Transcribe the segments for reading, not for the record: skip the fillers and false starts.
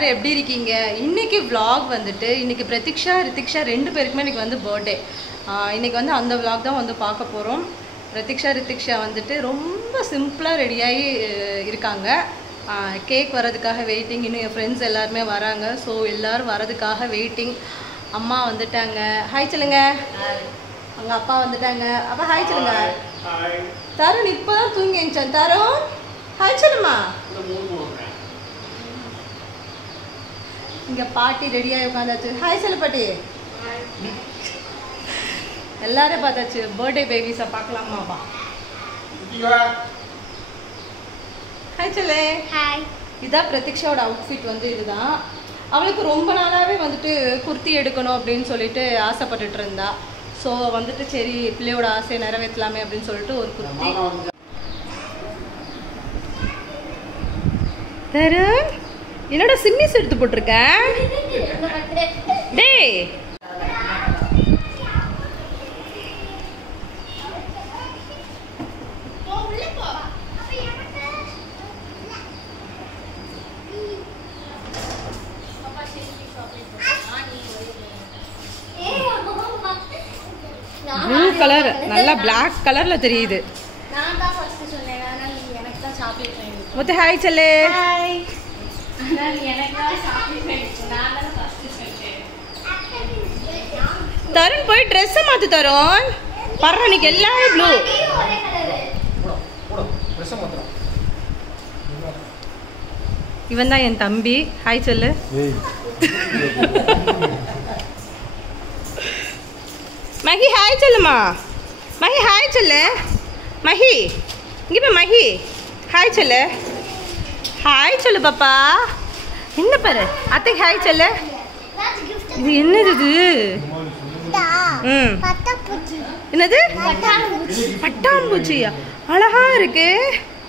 எல்லாரும் எப்படி இருக்கீங்க? இன்னைக்கு vlog வந்துட்டு இன்னைக்கு பிரதீக்ஷா ரித்திக்ஷா ரெண்டு பேருக்குமே இன்னைக்கு வந்து பர்த்டே. இன்னைக்கு வந்து அந்த vlog தான் வந்து பார்க்க போறோம். பிரதீக்ஷா ரித்திக்ஷா வந்துட்டு ரொம்ப சிம்பிளா ரெடியாகி இருக்காங்க. கேக் வரதுக்காக வெயிட்டிங். இன்னும் என் ஃப்ரெண்ட்ஸ் எல்லாருமே வராங்க. ஸோ எல்லாரும் வரதுக்காக வெயிட்டிங். அம்மா வந்துட்டாங்க. ஹாய் சொல்லுங்க. அவங்க அப்பா வந்துட்டாங்க. அப்பா ஹாய் சொல்லுங்க. தருண் இப்போதான் தூங்கி எழுந்தான். தருண் ஹாய் சொல்லுமா. இங்க பாட்டி ரெடியாகி உட்காந்தாச்சு. ஹாய் சொல்லு பாட்டி. எல்லாரும் பார்த்தாச்சு. பர்த்டே பேபிஸை பார்க்கலாமாப்பா. ஹாய் சொல்லு. ஹாய். இதான் பிரதீக்ஷாவோட அவுட்ஃபிட் வந்து இதுதான். அவளுக்கு ரொம்ப நாளாகவே வந்துட்டு குர்த்தி எடுக்கணும் அப்படின்னு சொல்லிட்டு ஆசைப்பட்டுட்டு இருந்தா. ஸோ வந்துட்டு சரி பிள்ளையோட ஆசையை நிறைவேற்றலாமே அப்படின்னு சொல்லிட்டு ஒரு குர்த்தி. தருண் என்னோட சிம்மிஸ் எடுத்து போட்டிருக்கேன். டேய் ப்ளூ கலர் நல்லா பிளாக் கலர்ல தெரியுது. நான் தான் ஃபர்ஸ்ட் சொன்னேன். ஆனால் நீ எனக்கு தான் சாக்லேட் வேணும். முத்து ஹாய் சொல்லு. ஹாய். ஆனால் நீ எனக்கு தான் சாக்லேட் வேணும். நான் தான் ஃபர்ஸ்ட் சொன்னேன். தருண் போய் ட்ரெஸ்ஸை மாத்து. தருண் பர்ற இன்னைக்கு எல்லாரும் ப்ளூ. ஒரே கலர். இவன் தான் என் தம்பி. ஹாய் சொல்லு. மஹி ஹாய் சொல்லுமா. மஹி ஹாய் சொல்லு. மஹி இங்கே போய் மஹி ஹாய் சொல்லு. ஹாய் சொல்லு பாப்பா. என்ன பாரு அத்தைக்கு ஹாய் சொல்லு. இது என்னது இது? ம் என்னது? பட்டாம்பூச்சியா? அழகா இருக்கு.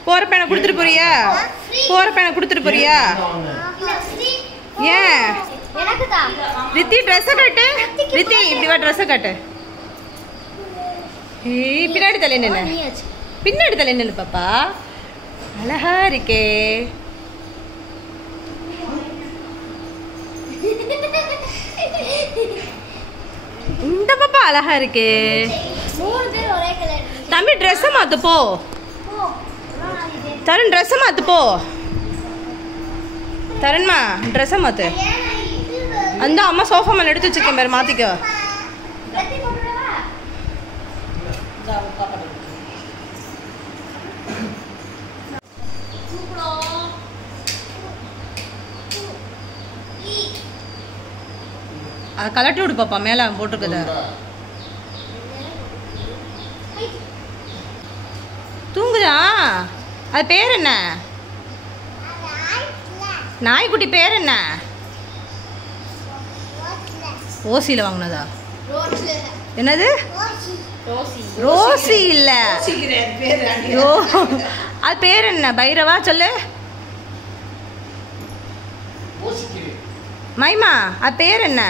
போற பேனை கொடுத்துட்டு போறியா? போற பேனை கொடுத்துட்டு போறியா? ஏன் எனக்கு தான். ரித்தி ட்ரெஸ்ஸை காட்டு. ரித்தி இப்படி வா ட்ரெஸ்ஸை காட்டு. ஏய் பின்னாடி தலை நின்று. பின்னாடி தலை நின்று பாப்பா. அழகா இருக்கே. இந்த பாப்பா அழகா இருக்கே. மூணு பேர் ஒரே கலர். தம்பி ட்ரெஸ்ஸை மாத்து போ. தருண் ட்ரெஸ்ஸை மாத்து போ. தருண்மா ட்ரெஸ்ஸை மாத்து. அந்த அம்மா சோஃபா மேலே எடுத்து வச்சிருக்கேன் பேர் மாத்திக்கோ. அதை கலட்டி விடு பாப்பா. மேலே போட்டிருக்குது. தூங்குதா? அது பேர் என்ன? நாய்க்குட்டி பேர் என்ன? ஓசியில் வாங்கினதா? என்னது? ரோசி இல்ல. அது பேர் என்ன? பைரவா சொல்லு. மைமா அது பேர் என்ன?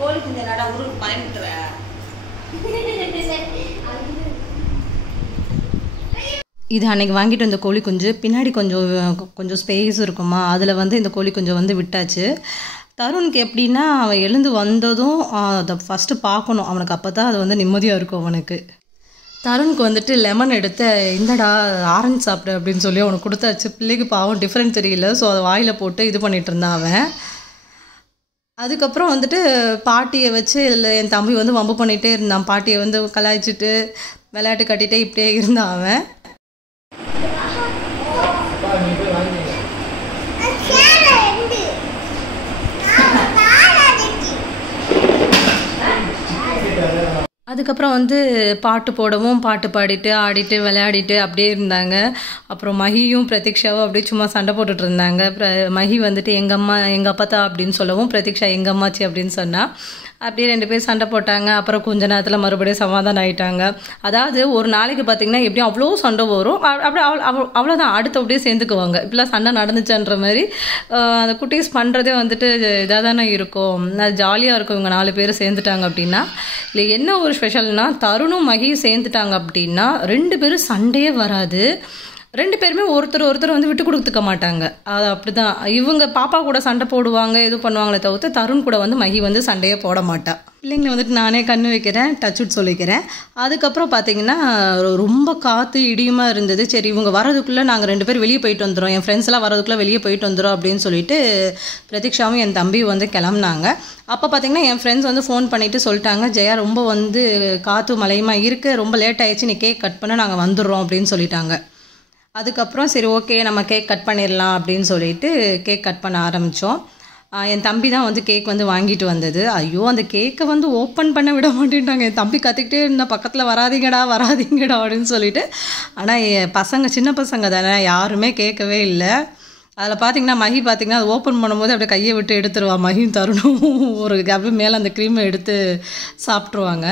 கோழி குஞ்சு நட ஊருக்கு பயந்துட்டுவேன். இது அன்னைக்கு வாங்கிட்டு வந்த கோழி குஞ்சு. பின்னாடி கொஞ்சம் ஸ்பேஸ் இருக்குமா, அதில் வந்து இந்த கோழி குஞ்சை வந்து விட்டாச்சு. தருணுக்கு எப்படின்னா அவன் எழுந்து வந்ததும் அதை ஃபஸ்ட்டு பார்க்கணும் அவனுக்கு. அப்போ தான் அது வந்து நிம்மதியாக இருக்கும் அவனுக்கு. தருணுக்கு வந்துட்டு லெமன் எடுத்து இந்தடா ஆரஞ்சு சாப்பிடு அப்படின்னு சொல்லி அவனுக்கு கொடுத்தாச்சு. பிள்ளைக்கு பாவம் டிஃப்ரெண்ட் தெரியல. ஸோ அதை வாயில் போட்டு இது பண்ணிகிட்டு இருந்தான் அவன். அதுக்கப்புறம் வந்துட்டு பாட்டியை வச்சு இல்லை என் தம்பி வந்து வம்பு பண்ணிகிட்டே இருந்தான். பாட்டியை வந்து கலாய்ச்சிட்டு விளையாட்டு கட்டிகிட்டே இப்படியே இருந்தான் அவன். அதுக்கப்புறம் வந்து பாட்டு போடவும் பாட்டு பாடிட்டு ஆடிட்டு விளையாடிட்டு அப்படியே இருந்தாங்க. அப்புறம் மஹியும் பிரதீக்ஷாவும் அப்படியே சும்மா சண்டை போட்டுட்டு இருந்தாங்க. மஹி வந்துட்டு எங்கள் அம்மா எங்கள் அப்பா தான் அப்படின்னு சொல்லவும் பிரதீக்ஷா எங்கள் அம்மாச்சி அப்படின்னு சொன்னால் அப்படியே 2 பேர் சண்டை போட்டாங்க. அப்புறம் கொஞ்ச நேரத்தில் மறுபடியும் சமாதானம் ஆகிட்டாங்க. அதாவது ஒரு நாளைக்கு பார்த்திங்கன்னா எப்படியும் அவ்வளோ சண்டை வரும். அப்படியே அவ்வளோதான், அடுத்து அப்படியே சேர்ந்துக்குவாங்க. இப்படிலாம் சண்டை நடந்துச்சுன்ற மாதிரி அந்த குட்டீஸ் பண்ணுறதே வந்துட்டு இதாக தானே இருக்கும். அது ஜாலியாக இருக்கும். இவங்க 4 பேர் சேர்ந்துட்டாங்க அப்படின்னா. இல்லை என்ன ஒரு ஸ்பெஷல்னால், தருணும் மகியும் சேர்ந்துட்டாங்க அப்படின்னா 2 பேரும் சண்டையே வராது. 2 பேருமே ஒருத்தர் வந்து விட்டு கொடுத்துக்க மாட்டாங்க. அது அப்படி தான். இவங்க பாப்பா கூட சண்டை போடுவாங்க, இது பண்ணுவாங்களே தவிர்த்து தருண் கூட வந்து மகி வந்து சண்டையே போட மாட்டா. பிள்ளைங்களை வந்துட்டு நானே கண்ணு வைக்கிறேன், டச்சுட் சொல்லிக்கிறேன். அதுக்கப்புறம் பார்த்தீங்கன்னா ரொம்ப காற்று இடியுமா இருந்தது. சரி இவங்க வரதுக்குள்ளே நாங்கள் 2 பேர் வெளியே போயிட்டு வந்துடும், என் ஃப்ரெண்ட்ஸ் எல்லாம் வரதுக்குள்ளே வெளியே போயிட்டு வந்துடும் அப்படின்னு சொல்லிட்டு பிரதீக்ஷாவும் என் தம்பியும் வந்து கிளம்புனாங்க. அப்போ பார்த்தீங்கன்னா என் ஃப்ரெண்ட்ஸ் வந்து ஃபோன் பண்ணிவிட்டு சொல்லிட்டாங்க, ஜெயா ரொம்ப வந்து காற்று மழையுமா இருக்குது, ரொம்ப லேட் ஆகிடுச்சு, நீ கேக் கட் பண்ண நாங்கள் வந்துடுறோம் அப்படின்னு சொல்லிட்டாங்க. அதுக்கப்புறம் சரி ஓகே நம்ம கேக் கட் பண்ணிடலாம் அப்படின்னு சொல்லிட்டு கேக் கட் பண்ண ஆரம்பித்தோம். என் தம்பி தான் வந்து கேக் வந்து வாங்கிட்டு வந்தது. ஐயோ அந்த கேக்கை வந்து ஓப்பன் பண்ண விட மாட்டேன்ட்டாங்க. என் தம்பி கத்திக்கிட்டே இருந்தால் பக்கத்தில் வராதிங்கடா அப்படின்னு சொல்லிட்டு. ஆனால் என் பசங்க சின்ன பசங்க தானே, யாருமே கேட்கவே இல்லை. அதில் பார்த்திங்கன்னா மகி பார்த்திங்கன்னா அது ஓப்பன் பண்ணும்போது அப்படியே கையை விட்டு எடுத்துருவா. மகியும் தருணும் ஒரு அப்படியே மேலே அந்த க்ரீமை எடுத்து சாப்பிட்ருவாங்க.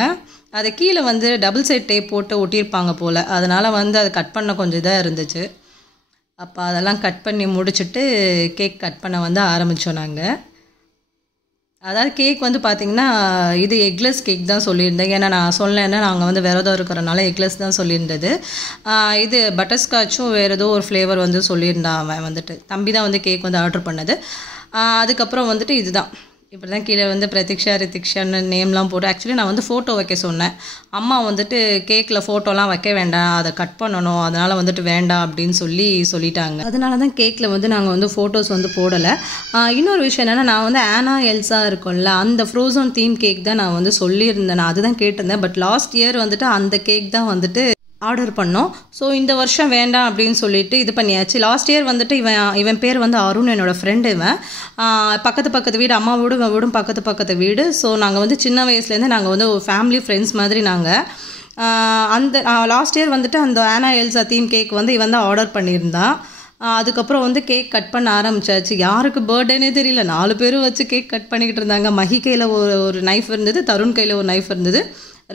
அதை கீழே வந்து டபுள் சைட் டேப் போட்டு ஒட்டியிருப்பாங்க போல், அதனால் வந்து அது கட் பண்ண கொஞ்சம் இதாக இருந்துச்சு. அப்போ அதெல்லாம் கட் பண்ணி முடிச்சுட்டு கேக் கட் பண்ண வந்து ஆரம்பித்தோம் நாங்கள். அதாவது கேக் வந்து பார்த்திங்கன்னா இது எக்லெஸ் கேக் தான் சொல்லியிருந்தேன். ஏன்னா நான் சொன்னேன்னா நாங்கள் வந்து விரதம் இருக்கிறனால எக்லெஸ் தான் சொல்லியிருந்தது. இது பட்டர்ஸ்காட்சும் வேறு ஏதோ ஒரு ஃப்ளேவர் வந்து சொல்லியிருந்தான் அவன் வந்துட்டு. தம்பி தான் வந்து கேக் வந்து ஆர்டர் பண்ணது. அதுக்கப்புறம் வந்துட்டு இதுதான் இப்படி தான் கீழே வந்து பிரதீக்ஷா ரித்திக்ஷான்னு நேம்லாம் போட்டு. ஆக்சுவலி நான் வந்து ஃபோட்டோ வைக்க சொன்னேன். அம்மா வந்துட்டு கேக்கில் ஃபோட்டோலாம் வைக்க வேண்டாம், அதை கட் பண்ணணும், அதனால் வந்துட்டு வேண்டாம் அப்படின்னு சொல்லிட்டாங்க. அதனால தான் கேக்கில் வந்து நாங்கள் வந்து ஃபோட்டோஸ் வந்து போடலை. இன்னொரு விஷயம் என்னென்னா, நான் வந்து ஆனா எல்சா இருக்கும்ல அந்த ஃப்ரோசன் தீம் கேக் தான் நான் வந்து சொல்லியிருந்தேன். நான் அதுதான் கேட்டிருந்தேன். பட் லாஸ்ட் இயர் வந்துட்டு அந்த கேக் தான் வந்துட்டு ஆர்டர் பண்ணோம். ஸோ இந்த வருஷம் வேண்டாம் அப்படின்னு சொல்லிட்டு இது பண்ணியாச்சு. லாஸ்ட் இயர் வந்துட்டு இவன் பேர் வந்து அருண், என்னோடய ஃப்ரெண்டு. இவன் பக்கத்து வீடு, அம்மா வீடும் பக்கத்து வீடு. ஸோ நாங்கள் வந்து சின்ன வயசுலேருந்து நாங்கள் வந்து ஒரு ஃபேமிலி ஃப்ரெண்ட்ஸ் மாதிரி நாங்கள். அந்த லாஸ்ட் இயர் வந்துட்டு அந்த ஆனா எல்சா தீம் கேக் வந்து இவன் தான் ஆர்டர் பண்ணியிருந்தான். அதுக்கப்புறம் வந்து கேக் கட் பண்ண ஆரம்பிச்சாச்சு. யாருக்கு பர்த்டேனே தெரியல, 4 பேரும் வச்சு கேக் கட் பண்ணிக்கிட்டு இருந்தாங்க. மகி கையில் ஒரு நைஃப் இருந்தது, தருண் கையில் ஒரு நைஃப் இருந்தது.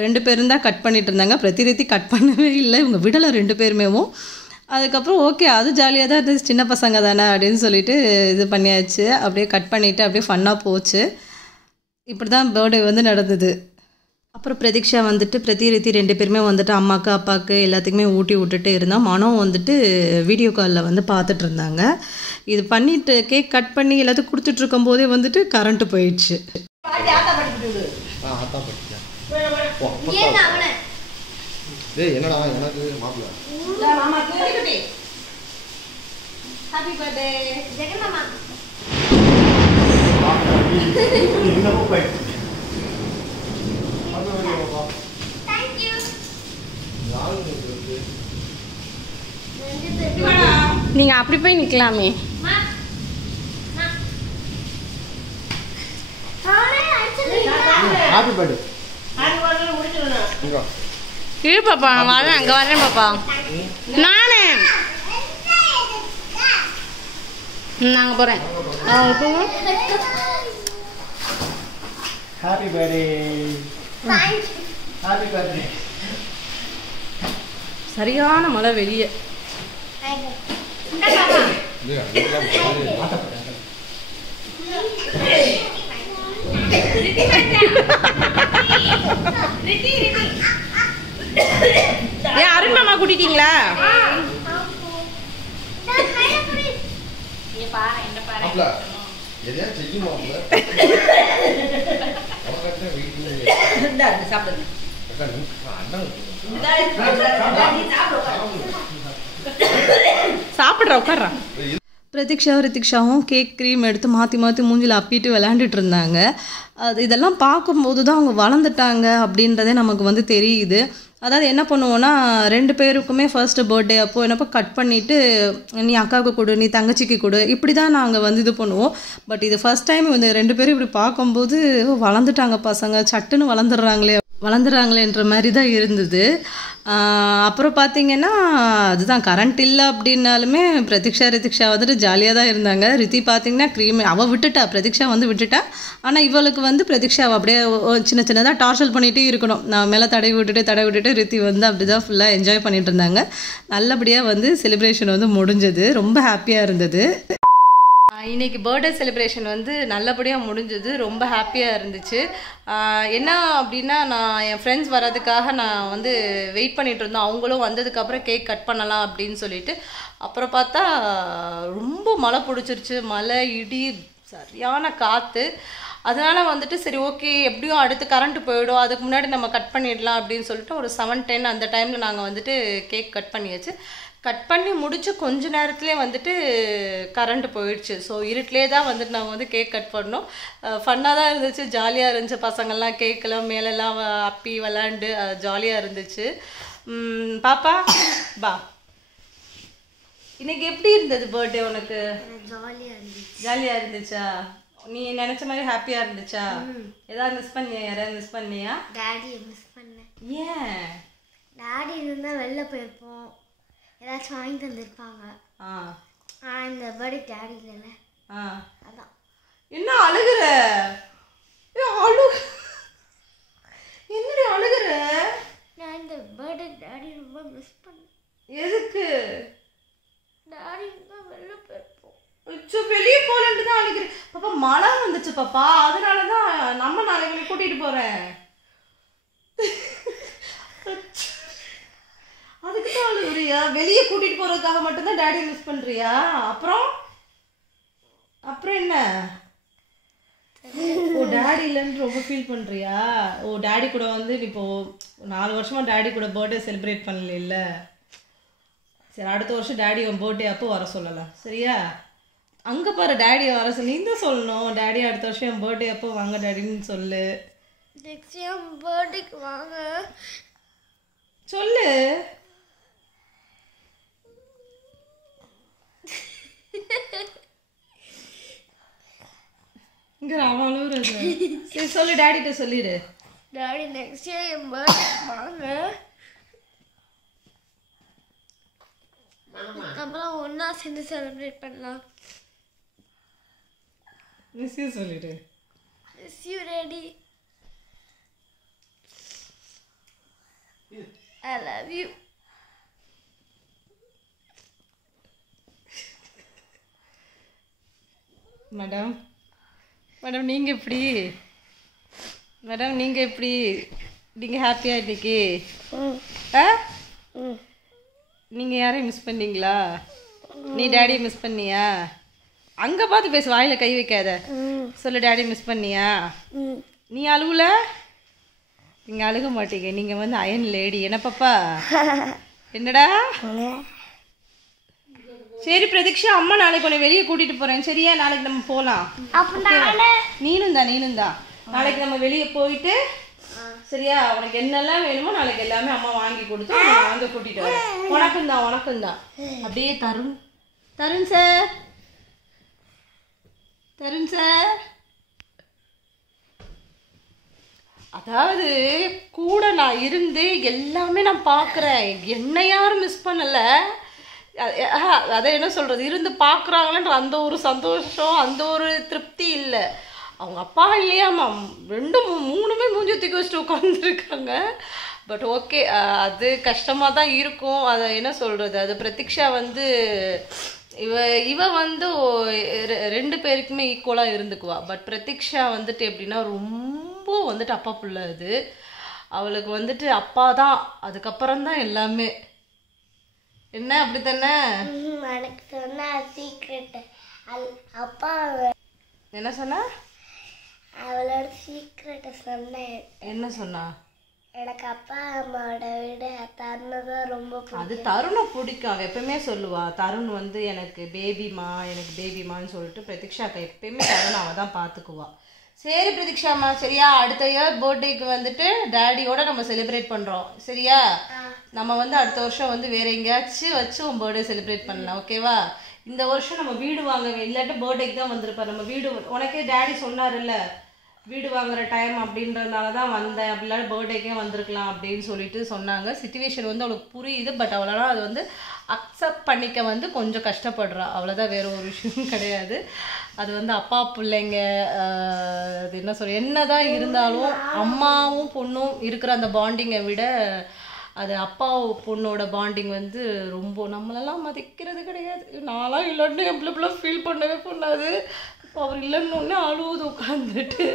2 பேரும் தான் கட் பண்ணிட்டு இருந்தாங்க. பிரதிநிதி கட் பண்ணவே இல்லை, இவங்க விடலை 2 பேருமேவும். அதுக்கப்புறம் ஓகே அது ஜாலியாக தான் இருந்துச்சு, சின்ன பசங்க தானே அப்படின்னு சொல்லிட்டு இது பண்ணியாச்சு. அப்படியே கட் பண்ணிவிட்டு அப்படியே ஃபன்னாக போச்சு. இப்படி தான் பர்த்டே வந்து நடந்தது. அப்புறம் பிரதீக்ஷா வந்துட்டு பிரதிநிதி 2 பேருமே வந்துட்டு அம்மாவுக்கு அப்பாவுக்கு எல்லாத்துக்குமே ஊட்டி விட்டுட்டு இருந்தால், மனம் வந்துட்டு வீடியோ காலில் வந்து பார்த்துட்டு இருந்தாங்க. இது பண்ணிவிட்டு கேக் கட் பண்ணி எல்லாத்துக்கும் கொடுத்துட்டு இருக்கும் போதே வந்துட்டு கரண்ட்டு போயிடுச்சு. என்னடா எனக்கு மாப்பிள்ள ஹாப்பி பர்த்டே ஜெகன் மாமா. Thank you. நீங்க அப்படி போய் நிக்கலாமே. Happy birthday. இரு பாப்பா, நான் வரேன், அங்கே வரேன் பாப்பா. நானே நாங்கள் போகிறேன். Happy birthday. Happy birthday. சரியான மழை வெளியே. ஏன் அருண் மாமா கூட்டிட்டீங்களா? சாப்பிட்ற உட்கார்றா. ரித்திக்ஷாவும் கேக் க்ரீம் எடுத்து மாற்றி மூஞ்சில் அப்பிட்டு விளையாண்டுட்டு இருந்தாங்க. இதெல்லாம் பார்க்கும்போது தான் அவங்க வளர்ந்துட்டாங்க அப்படின்றதே நமக்கு வந்து தெரியுது. அதாவது என்ன பண்ணுவோன்னா, 2 பேருக்குமே ஃபர்ஸ்ட்டு பர்த்டே அப்போது என்னப்போ கட் பண்ணிவிட்டு நீ அக்காவுக்கு கொடு, நீ தங்கச்சிக்கு கொடு, இப்படி தான் நாங்கள் வந்து இது பண்ணுவோம். பட் இது ஃபர்ஸ்ட் டைம் வந்து 2 பேரும் இப்படி பார்க்கும்போது வளர்ந்துட்டாங்க பசங்க, சட்டுன்னு வளர்ந்துடுறாங்களே. வளர்ந்துறாங்களேன்ற மாதிரி தான் இருந்தது. அப்புறம் பார்த்தீங்கன்னா அதுதான் கரண்ட் இல்லை அப்படின்னாலுமே ரித்திக்ஷா வந்துட்டு ஜாலியாக தான் இருந்தாங்க. ரித்தி பார்த்தீங்கன்னா அவள் விட்டுட்டா, பிரதீக்ஷா வந்து விட்டுட்டா. ஆனால் இவளுக்கு வந்து பிரதீக்ஷாவை அப்படியே சின்ன சின்னதாக டார்ச்சல் பண்ணிகிட்டே இருக்கணும். நான் மேலே தடவி விட்டுட்டு ரித்தி வந்து அப்படி தான் ஃபுல்லாக என்ஜாய் பண்ணிகிட்டு இருந்தாங்க. நல்லபடியாக வந்து செலிப்ரேஷன் வந்து முடிஞ்சது. ரொம்ப ஹாப்பியாக இருந்தது. இன்றைக்கி பர்த்டே செலிப்ரேஷன் வந்து நல்லபடியாக முடிஞ்சது. ரொம்ப ஹாப்பியாக இருந்துச்சு. என்ன அப்படின்னா, நான் என் ஃப்ரெண்ட்ஸ் வர்றதுக்காக நான் வந்து வெயிட் பண்ணிகிட்டு இருந்தோம். அவங்களும் வந்ததுக்கப்புறம் கேக் கட் பண்ணலாம் அப்படின்னு சொல்லிட்டு. அப்புறம் பார்த்தா ரொம்ப மழை பிடிச்சிருச்சு. மழை, இடி, சரியான காற்று. அதனால் வந்துட்டு சரி ஓகே, எப்படியும் அடுத்து கரண்ட்டு போயிடும், அதுக்கு முன்னாடி நம்ம கட் பண்ணிடலாம் அப்படின்னு சொல்லிட்டு ஒரு 7-10 அந்த டைமில் நாங்கள் வந்துட்டு கேக் கட் பண்ணியாச்சு. கட் பண்ணி முடிச்சு கொஞ்ச நேரத்துலேயே வந்துட்டு கரண்ட்டு போயிடுச்சு. ஸோ இருட்டிலே தான் வந்துட்டு நாங்கள் வந்து கேக் கட் பண்ணோம். ஃபன்னாக தான் இருந்துச்சு, ஜாலியாக இருந்துச்சு. பசங்கள்லாம் கேக்கெல்லாம் மேலெல்லாம் அப்பி விளாண்டு ஜாலியாக இருந்துச்சு. பாப்பா பா, இன்னைக்கு எப்படி இருந்தது பர்த்டே உனக்கு? ஜாலியாக இருந்துச்சா? நீ நினச்ச மாதிரி ஹாப்பியாக இருந்துச்சா? ஏதாவது மிஸ் பண்ணியா? யாராவது மிஸ் பண்ணியா? டாடியை மிஸ் பண்ணேன். ஏன்? டாடி இருந்தால் வெளில போயிருப்போம், ஏதாச்சும் வாங்கி தந்துருப்பாங்க. இந்த பர்த்டே டாடி இல்லைல்ல, அதான். என்ன அழுகுற? என்னடி அழுகுற? நான் இந்த பர்த்டே டாடி ரொம்ப மிஸ் பண்ணேன். எதுக்கு? டாடி இருந்தால் வெளில போயிருப்போம். வெளியே போகலன்ட்டு தான் அழுகிறேன். பாப்பா மழை வந்துச்சு பாப்பா, அதனால தான் நம்ம நாளைக்கு கூட்டிகிட்டு போகிறேன். அதுக்கு தான் அழுகுறியா? வெளியே கூட்டிகிட்டு போகிறதுக்காக மட்டும்தான் டேடியை மிஸ் பண்ணுறியா? அப்புறம் என்ன? ஓ, டேடி இல்லைன்னு ரொம்ப ஃபீல் பண்ணுறியா? ஓ, டேடி கூட வந்து இப்போ 4 வருஷமாக டேடி கூட பர்த்டே செலிப்ரேட் பண்ணல. சரி, அடுத்த வருஷம் டேடி உன் பர்த்டே அப்போ வர சொல்லலாம், சரியா? அங்கே பாரு, டேடியை வர சொல்லி நீ தான் சொல்லணும். டேடி அடுத்த வருஷம் என் பர்த்டே அப்போ வாங்க டேடின்னு சொல்லு. நெக்ஸ்ட் என் பர்த்டேக்கு வாங்க சொல்லு. இங்கே அவளும் சரி சொல்லு, டேடிட்ட சொல்லிடு. டாடி நெக்ஸ்ட் இயர் என் பர்த்டேக்கு வாங்க, அப்புறம் ஒன்றா சேர்ந்து செலிப்ரேட் பண்ணலாம். மிஸ் யூ சொல்லிடு. Miss you daddy, I love you. Madam நீங்கள் எப்படி? மேடம் நீங்கள் எப்படி? நீங்கள் ஹாப்பியாக இன்னைக்கு? நீங்கள் யாரையும் மிஸ் பண்ணீங்களா? நீ டேடியை மிஸ் பண்ணியா? அங்கே பார்த்து பேசு, வாயில் கை வைக்காத. சொல்லு, டேடி மிஸ் பண்ணியா? நீ அழுவல? நீங்கள் அழுக மாட்டீங்க, நீங்கள் வந்து அயன் லேடி. என்ன பாப்பா? என்னடா? சரி பிரதீக்ஷா, அம்மா நாளைக்கு உன்னை வெளியே கூட்டிகிட்டு போகிறேன், சரியா? நாளைக்கு நம்ம போகலாம். நீனும் தான் நாளைக்கு நம்ம வெளியே போயிட்டு, சரியா? உனக்கு என்னெல்லாம் வேணுமோ நாளைக்கு எல்லாமே அம்மா வாங்கி கொடுத்து வாங்க கூட்டிகிட்டு வரேன். உனக்கும் தான். அப்படியே தருண் சார் அதாவது கூட நான் இருந்து எல்லாமே நான் பார்க்குறேன். என்னை யாரும் மிஸ் பண்ணலை. அதை என்ன சொல்கிறது, இருந்து பார்க்குறாங்களேன்ற அந்த ஒரு சந்தோஷம், அந்த ஒரு திருப்தி இல்லை. அவங்க அப்பா இல்லையாம்மா, 2-3 மூஞ்சி தூக்கி வச்சுட்டு உட்காந்துருக்காங்க. பட் ஓகே, அது கஷ்டமாக தான் இருக்கும். அதை என்ன சொல்கிறது, அது பிரதீக்ஷா வந்து இவ வந்து 2 பேருக்குமே ஈக்குவலாக இருந்துக்குவா. பட் பிரதீக்ஷா வந்துட்டு எப்படின்னா ரொம்ப வந்துட்டு அப்பா புள்ள. அது அவளுக்கு வந்துட்டு அப்பா தான், அதுக்கப்புறம் தான் எல்லாமே. என்ன அப்படி தானே? எனக்கு சொன்ன சீக்ரெட் அப்பா. என்ன சொன்னா? அவளோட சீக்ரெட்டை சொன்னேன். என்ன சொன்னா? எனக்கு அப்பா அம்மாவோட விட தருணை தான் ரொம்ப பிடிக்கும். அது தருணை பிடிக்கும், அவள் எப்பயுமே சொல்லுவா. தருண் வந்து எனக்கு பேபிமான்னு சொல்லிட்டு பிரதீக்ஷாக்கா எப்பயுமே தருண் அவள் தான் பார்த்துக்குவா. சரி பிரதீக்ஷாம்மா, சரியா? அடுத்த இயர் பர்த்டேக்கு வந்துட்டு டேடியோட நம்ம செலிப்ரேட் பண்ணுறோம், சரியா? நம்ம வந்து அடுத்த வருஷம் வந்து வேற எங்கேயாச்சும் வச்சு உன் பர்த்டே செலிப்ரேட் பண்ணலாம், ஓகேவா? இந்த வருஷம் நம்ம வீடு வாங்க, இல்லாட்டி பர்த்டேக்கு தான் வந்திருப்பார். நம்ம வீடு உனக்கே டேடி சொன்னார்ல, வீடு வாங்குற டைம் அப்படின்றதுனால தான் வந்தேன், அப்படிலாம் பர்த்டேக்கே வந்திருக்கலாம் அப்படின்னு சொல்லிட்டு சொன்னாங்க. சிச்சுவேஷன் வந்து அவளுக்கு புரியுது, பட் அவளால் அது வந்து அக்செப்ட் பண்ணிக்க வந்து கொஞ்சம் கஷ்டப்படுறா, அவ்வளோதான், வேறு ஒரு விஷயம் கிடையாது. அது வந்து அப்பா பிள்ளைங்க அது என்ன சொல்ற என்ன தான் இருந்தாலும் அம்மாவும் பொண்ணும் இருக்கிற அந்த பாண்டிங்கை விட அது அப்பா பொண்ணோட பாண்டிங் வந்து ரொம்ப நம்மளெல்லாம் மதிக்கிறது கிடையாது. நான்லாம் இல்லைன்னு என் பிள்ளைலாம் ஃபீல் பண்ணவே பண்ணாது. இப்போ அவர் இல்லைன்னு ஒன்று அழுவுது உட்காந்துட்டு.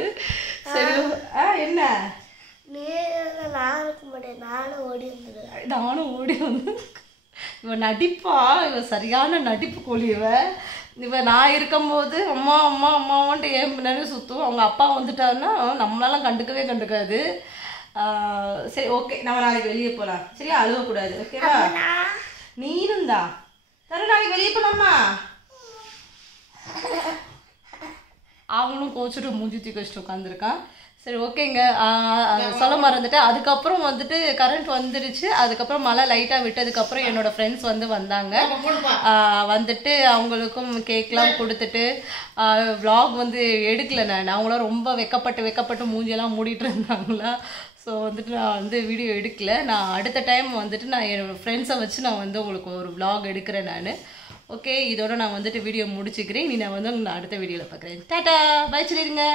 சரி என்ன நான் இருக்க மாட்டேன், நானும் ஓடி வந்துடுவேன். நானும் ஓடி வந்து இவன் நடிப்பா, இவன் சரியான நடிப்பு கோழி. இவன் நான் இருக்கும்போது அம்மா அம்மா அம்மாவான்ட்டு ஏன் பின்னாடி சுற்றும். அவங்க அப்பா வந்துட்டாருன்னா நம்மளாலாம் கண்டுக்கவே கண்டுக்காது. சரி ஓகே, நம்ம நாளைக்கு வெளியே போகலாம், சரியா? அழுவக்கூடாது, ஓகேவா? நீரும் தான் தர நாளைக்கு வெளியே போகலாமா? அவனும் கோச்சுட்டு மூஞ்சி தூக்கி வச்சுட்டு உட்காந்துருக்கான். சரி ஓகேங்க, சொல்ல மறந்துட்டேன். அதுக்கப்புறம் வந்துட்டு கரண்ட் வந்துடுச்சு. அதுக்கப்புறம் மழை லைட்டாக விட்டதுக்கப்புறம் என்னோடய ஃப்ரெண்ட்ஸ் வந்தாங்க. வந்துட்டு அவங்களுக்கும் கேக்லாம் கொடுத்துட்டு vlog வந்து எடுக்கலை. நான் அவங்களாம் ரொம்ப வெக்கப்பட்டு மூஞ்சியெல்லாம் மூடிட்டு இருந்தாங்களா. ஸோ வந்துட்டு நான் வந்து வீடியோ எடுக்கல. நான் அடுத்த டைம் வந்துட்டு நான் என்னோடய ஃப்ரெண்ட்ஸை வச்சு நான் வந்து உங்களுக்கு ஒரு vlog எடுக்கிறேன் நான். ஓகே, இதோட நான் வந்துட்டு வீடியோ முடிச்சுக்கிறேன். நான் வந்து உங்களை அடுத்த வீடியோவில் பார்க்குறேன். டாட்டா பை சொல்லிடுங்க.